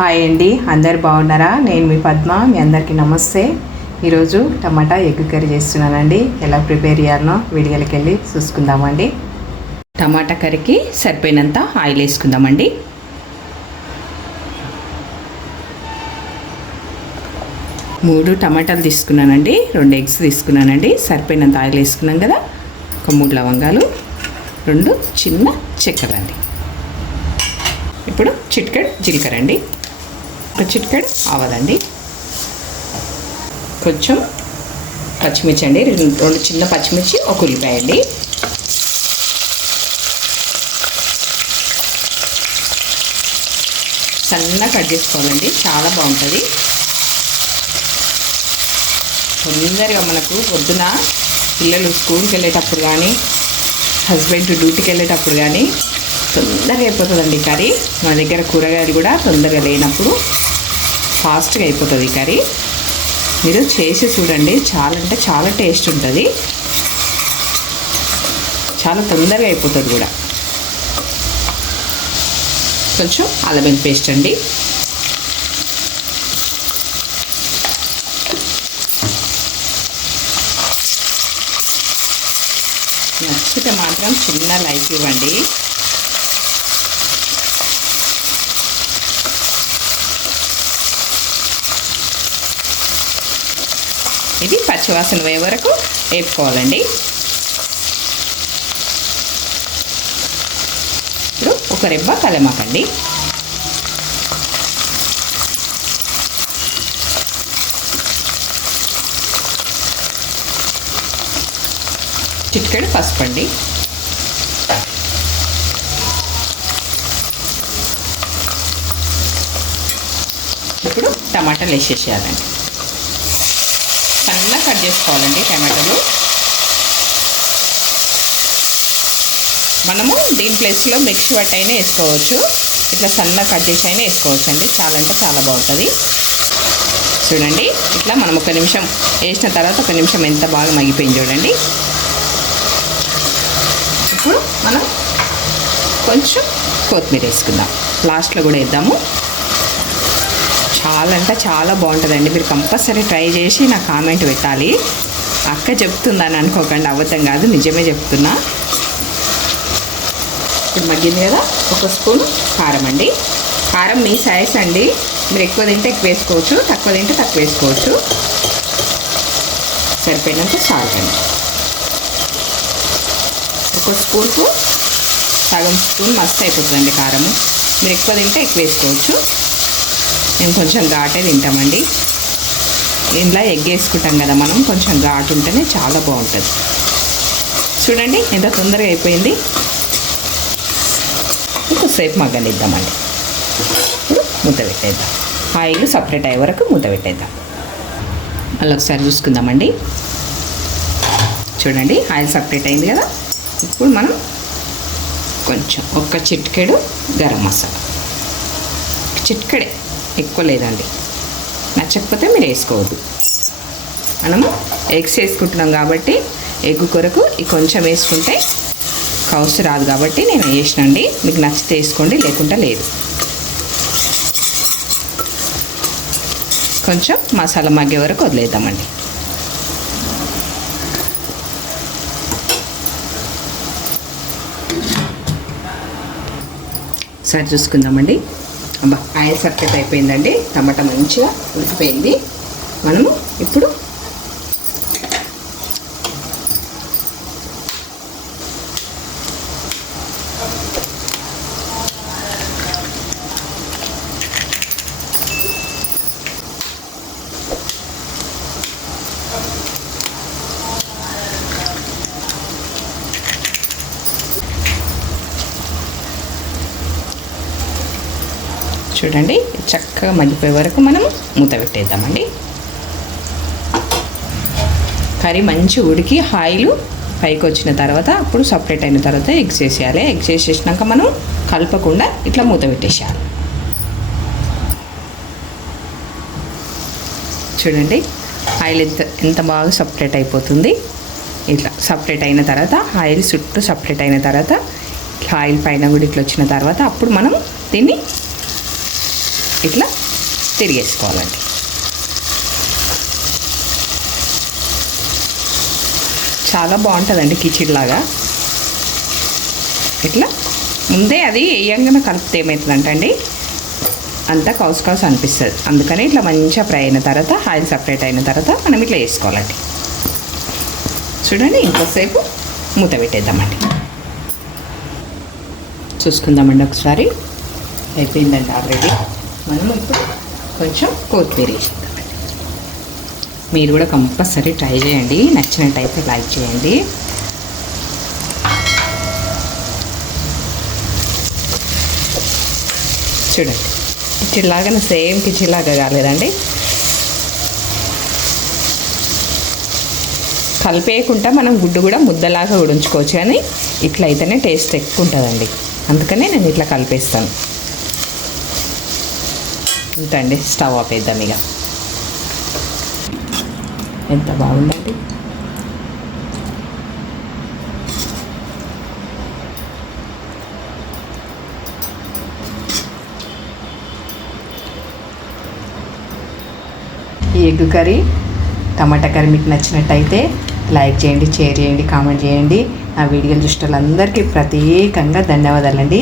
Hi అండి, అందరు బాగున్నారా? నేను మీ పద్మ. మీ అందరికీ నమస్తే. ఈరోజు టమాటా ఎగ్ కర్రీ చేస్తున్నానండి. ఎలా ప్రిపేర్ చేయాలనో వీడియోకి వెళ్ళి చూసుకుందామండి. టమాటా కర్రీకి సరిపోయినంత ఆయిల్ వేసుకుందామండి. మూడు టమాటాలు తీసుకున్నానండి, 2 ఎగ్స్ తీసుకున్నానండి. సరిపోయినంత ఆయిల్ వేసుకున్నాం కదా. ఒక 3 లవంగాలు, 2 చిన్న చెక్కలు అండి. ఇప్పుడు చిటికెడు జీలకర్ర అండి, ఒక చిటికెడు ఆవాలండి, కొంచెం పచ్చిమిర్చి అండి, 2 చిన్న పచ్చిమిర్చి, ఒక ఉల్లిపాయ అండి. సన్నగా కట్ చేసుకోవాలండి, చాలా బాగుంటుంది. తొందరగా మనకు పొద్దున పిల్లలు స్కూల్కి వెళ్ళేటప్పుడు కానీ హస్బెండ్ డ్యూటీకి వెళ్ళేటప్పుడు కానీ తొందరగా అయిపోతుందండి కర్రీ. మన దగ్గర కూరగాయలు కూడా తొందరగా లేనప్పుడు ఫాస్ట్గా అయిపోతుంది ఈ కర్రీ. మీరు చేసి చూడండి, చాలా అంటే చాలా టేస్ట్ ఉంటుంది, చాలా తొందరగా అయిపోతుంది కూడా. కొంచెం అల్లం వెల్లుల్లి పేస్ట్ అండి, నచ్చితే మాత్రం చిన్న లైక్ ఇవ్వండి. ఇది పచ్చివాసన పోయే వరకు వేపుకోవాలండి. ఇప్పుడు ఒక రెబ్బ కలమాకండి, చిటికెడు పసుపు అండి, ఇప్పుడు టమాటాలు వేసేసేయాలండి. సన్నగా కట్ చేసుకోవాలండి టమాటాలు. మనము దీని ప్లేస్లో మిక్సీ పట్టి అయినా వేసుకోవచ్చు, ఇట్లా సన్నగా కట్ చేసి అయినా వేసుకోవచ్చు అండి. చాలా అంటే చాలా బాగుంటుంది. చూడండి, ఇట్లా మనం 1 నిమిషం వేసిన తర్వాత 1 నిమిషం ఎంత బాగా మగ్గిపోయింది చూడండి. ఇప్పుడు మనం కొంచెం కొత్తిమీర వేసుకుందాం, లాస్ట్లో కూడా వేద్దాము. చాలా అంటే చాలా బాగుంటుందండి. మీరు కంపల్సరీ ట్రై చేసి నాకు కామెంట్ పెట్టాలి. అక్క చెప్తుందని అనుకోకండి, అబద్ధం కాదు, నిజమే చెప్తున్నా. ఇప్పుడు మగ్గింది కదా. 1 స్పూన్ కారం అండి. కారం మీ సైజ్ అండి, మీరు ఎక్కువ తింటే ఎక్కువ వేసుకోవచ్చు, తక్కువ తింటే తక్కువ వేసుకోవచ్చు. సరిపోయినంత సాల్ట్ అండి, 1 స్పూన్కు సగం స్పూన్ మస్తు అయిపోతుందండి కారము. మీరు ఎక్కువ తింటే ఎక్కువ వేసుకోవచ్చు. మేము కొంచెం ఘాటే తింటామండి. ఇంట్లో ఎగ్ వేసుకుంటాం కదా మనం, కొంచెం ఘాటు ఉంటేనే చాలా బాగుంటుంది. చూడండి ఎంత తొందరగా అయిపోయింది. ఇంకొద్దిసేపు మగ్గనిద్దామండి. ఇప్పుడు మూత పెట్టేద్దాం, ఆయిల్ సపరేట్ అయ్యే వరకు మూత పెట్టేద్దాం. మళ్ళీ ఒకసారి చూసుకుందామండి. చూడండి ఆయిల్ సపరేట్ అయింది కదా. ఇప్పుడు మనం కొంచెం 1 చిటికెడు గరం మసాలా, చిటికెడే, ఎక్కువ లేదండి. నచ్చకపోతే మీరు వేసుకోవద్దు. మనము ఎగ్స్ వేసుకుంటున్నాం కాబట్టి ఎగ్ కొరకు ఈ కొంచెం వేసుకుంటే కౌసు రాదు కాబట్టి నేను వేసినండి. మీకు నచ్చితే వేసుకోండి, లేకుంటే లేదు. కొంచెం మసాలా మగ్గే వరకు వదిలేద్దామండి. సరే చూసుకుందామండి. అబ్బా, ఆయిల్ సపరేట్ అయిపోయిందండి. టమాటా మంచిగా ఉడికిపోయింది. మనము ఇప్పుడు చూడండి చక్కగా మగ్గిపోయే వరకు మనం మూత పెట్టేద్దామండి. కర్రీ మంచి ఉడికి ఆయిల్ పైకి వచ్చిన తర్వాత అప్పుడు సపరేట్ అయిన తర్వాత ఎగ్స్ వేసేయాలి. ఎగ్స్ వేసేసినాక మనం కలపకుండా ఇట్లా మూత పెట్టేసేయాలి. చూడండి ఆయిల్ ఎంత బాగా సపరేట్ అయిపోతుంది. ఇట్లా సపరేట్ అయిన తర్వాత ఆయిల్ చుట్టూ సపరేట్ అయిన తర్వాత ఆయిల్ పైన కూడా ఇట్లా వచ్చిన తర్వాత అప్పుడు మనం దీన్ని ఇట్లా తిరిగేసుకోవాలండి. చాలా బాగుంటుందండి కిచిడిలాగా. ఇట్లా ముందే అది వేయంగానే కలిపితే ఏమవుతుందంటండి అంతా కౌసు కౌసు అనిపిస్తుంది. అందుకని ఇట్లా మంచిగా ఫ్రై అయిన తర్వాత ఆయిల్ సపరేట్ అయిన తర్వాత మనం ఇట్లా వేసుకోవాలండి. చూడండి ఇంకోసేపు మూత పెట్టేద్దామండి. చూసుకుందామండి ఒకసారి. అయిపోయిందండి ఆల్రెడీ. మనం ఇప్పుడు కొంచెం కొత్తిమీర వేసేద్దామండి. మీరు కూడా కంపల్సరీ ట్రై చేయండి. నచ్చినట్టయితే లైక్ చేయండి. చూడండి కిచిడిలాగానే సేమ్ కిచిడిలాగా కాలేదండి. కలిపేయకుండా మనం గుడ్డు కూడా ముద్దలాగా ఉడించుకోవచ్చు, కానీ ఇట్లా అయితేనే టేస్ట్ ఎక్కువ ఉంటుందండి. అందుకనే నేను ఇట్లా కలిపేస్తాను. ఇంతండి, స్టవ్ ఆపేద్దాం ఇక. ఎంత బాగుందండి. ఈ ఎగ్ కర్రీ, టమాటా కర్రీ మీకు నచ్చినట్టయితే లైక్ చేయండి, షేర్ చేయండి, కామెంట్ చేయండి. నా వీడియోలు చూసిన వాళ్ళందరికీ ప్రత్యేకంగా ధన్యవాదాలండి.